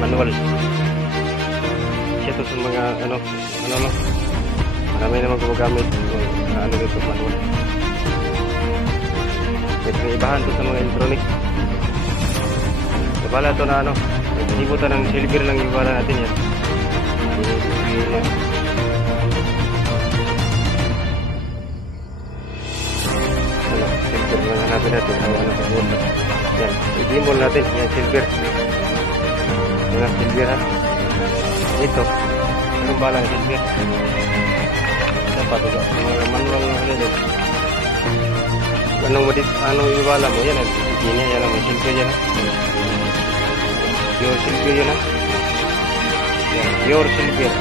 manual. Siya to sa mga ano, marami naman gumagamit ano dito, manual. May ibahan to sa mga electronic. Ibala to na ano, ibutan ng silver lang ibala natin yan. Silver lang hanapin natin. Yan, i-gimbal natin. Yan, silver. Mga silver ha. Ito, anong balang silver? Dapat ito, mga manual na ano din. Anong ibala mo? Yan, yan, may silver yan ha. Pure silver yan ha. Yan, pure silver.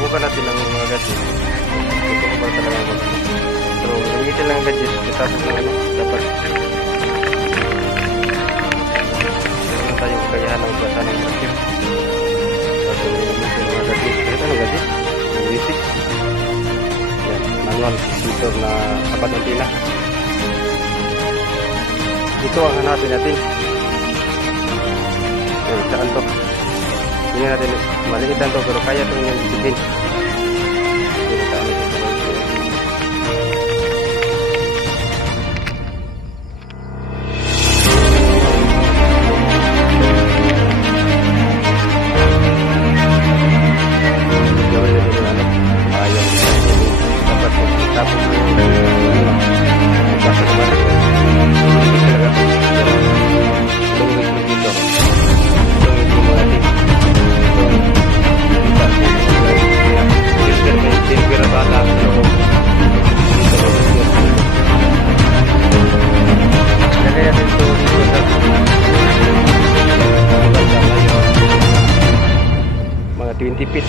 Bukan natin ang mga gadget. Ito ko ba talaga ako. Pero gamitin lang ang gadget. Tapos na ano, dapat. Meron tayong kakayahan ng basa ng market. Tapos gamitin mga gadget. Ito ano gadget? Basic. Yan, manual. Dito na sapat ng tina. Ito ang hanapin natin. Yan, saan to? Hindi natin malikitan to pero kaya itong yung bitin. Mga 20 feet.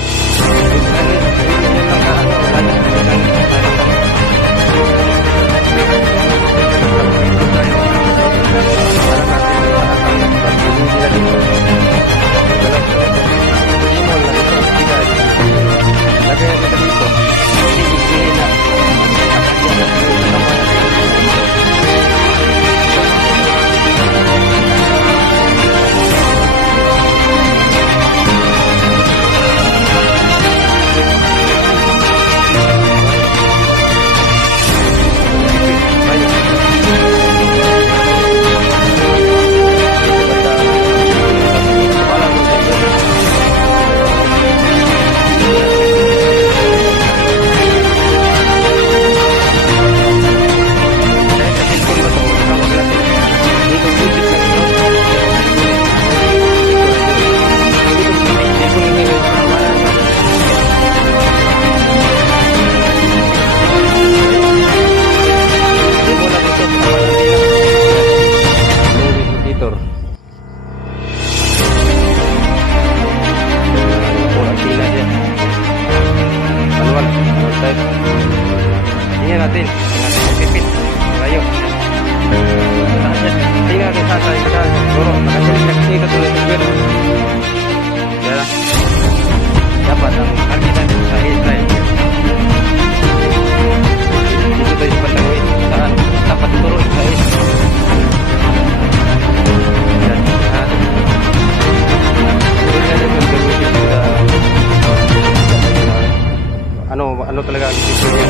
Tingnan natin pipit layo. Tingnan natin sa siguro nakasita tuloy sa pwede. Yan. Dapat ang target natin sa Israel. Dito tayo sa bandang saan dapat tuloy sa Israel. Yan. Ano talaga ang isip niya?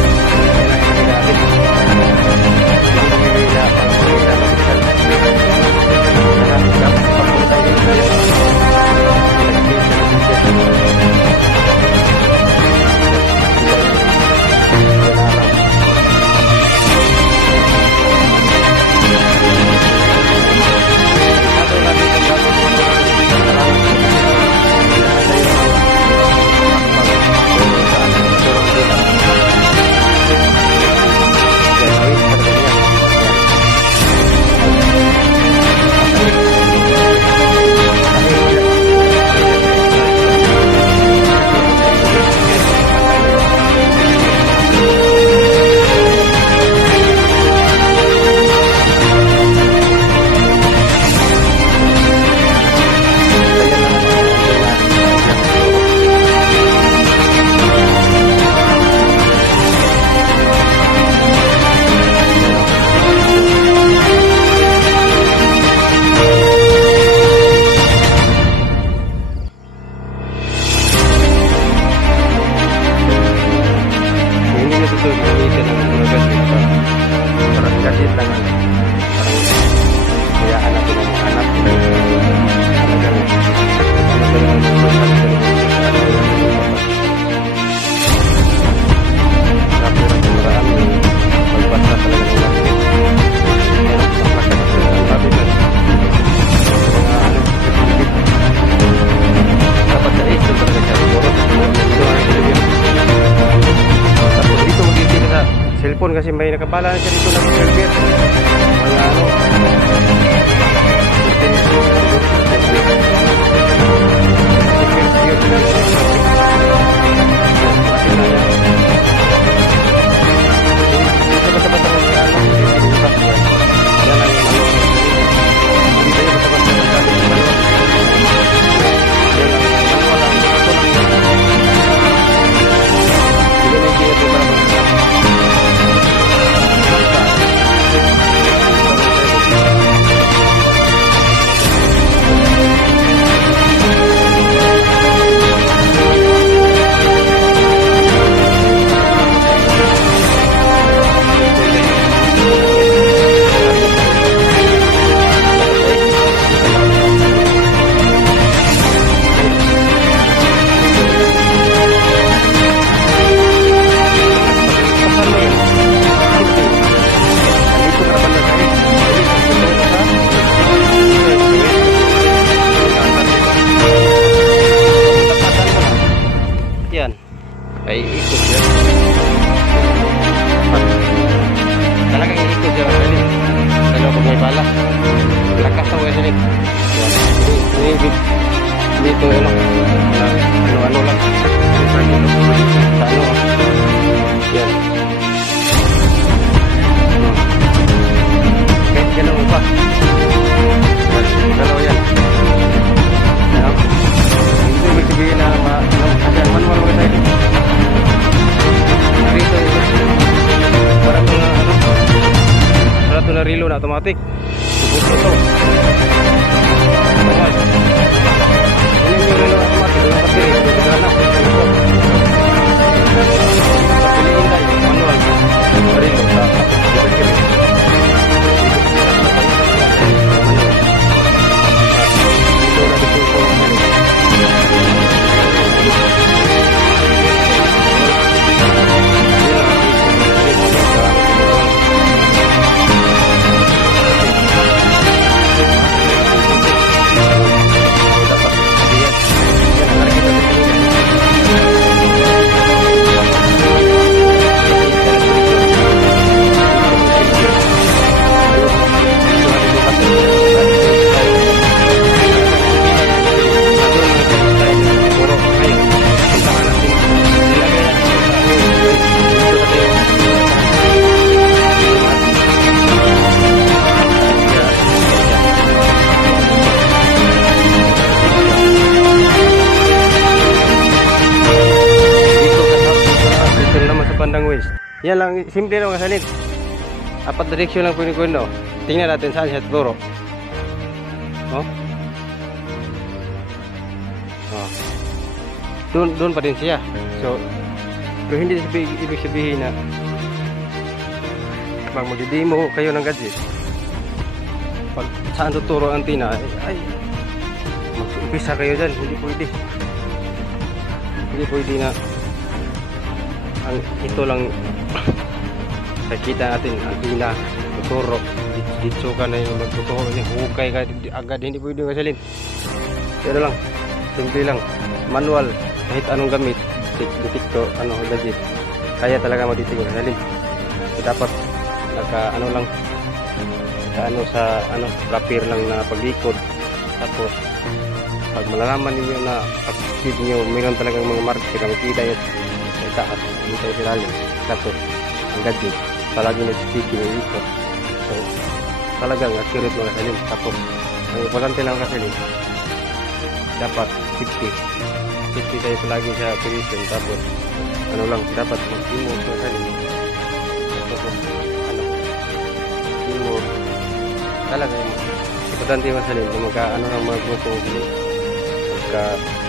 may nakabala na siya dito ng silver. Mga ano, ay ikot siya. Talagang ikot siya kasi dalawa pag may bala. Lakas ako kasi nito. Dito ano lang. Sa ano. Yan. Kahit ganun pa. Dalawa yan. Hindi ibig sabihin na manual mo tayo. Dito para ito na reload na automatic. Ito manual. Ini yung reload automatic. Yung battery ito na piliin tayo manual reload sa battery. Ito na dito bandang west. Yan lang, simple lang kasalin. Apat direksyon lang kunin no. Tingnan natin saan siya tuturo. Oh. Oh. Doon pa din siya. So, pero hindi ibig sabihin na pag magdidemo kayo ng gadget, pag saan tuturo ang antina, ay mag-umpisa kayo dyan. Hindi pwede. Hindi pwede na ang ito lang nakita natin antina tuturo dito ka na yung magtuturo ni hukay ka agad hindi pwede kasalin. Pero lang simple lang manual kahit anong gamit detektor ano gadget kaya talaga matitingin kasalin. So, dapat naka ano lang ano sa ano rapir lang na paglikod tapos pag malalaman niyo na pag-speed niyo mayroon talagang mga marker na makita yun taas, hindi tayo silalim. Tapos, ang gadget, palagi nag-speed yung ikot. So, talagang accurate mo kasalin. Tapos, ang importante lang kasalin, dapat 50. 50 tayo palagi sa operation. Tapos, ano lang, dapat mag-remote kasalin. Tapos, ano, remote. Talagang, importante kasalin. Kung ano lang mag-remote kasalin.